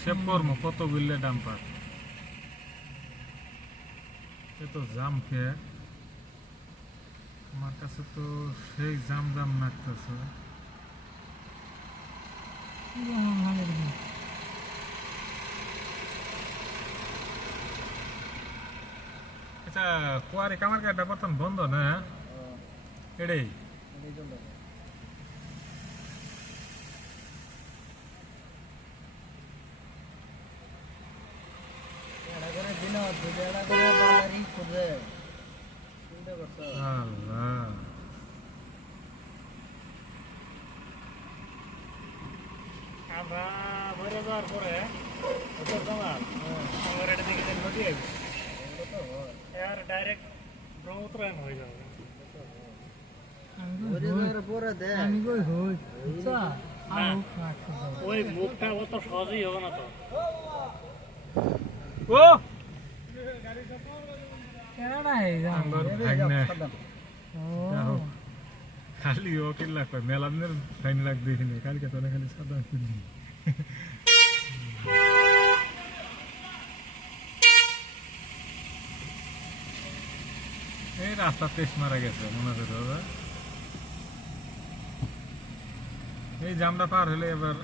হিসেব করবো কত বিললে ডাম্পার এ তো জাম খেয়ে আমার কাছে তো সেই জাম জাম লাগতেছে আচ্ছা কুয়ারি কামার কাটা বর্তমান বন্ধ না এটাই আল্লাহ আমরা ভরে যাওয়ার পরে আমার এটা দিকে নদী আসবে আর ডাইরেক্ট ব্রহ্মপুত্র হয়ে যাবে ওই মুখটা অত সহজেই হবে না তো ও খালি ও কিল্লা কয় মেলা দিনের ফাইন লাগ দেখিনি কালকে তো খালি সাদা এই রাস্তা তেজ মারা গেছে মনে হচ্ছে দাদা এই জামটা পার হলে এবার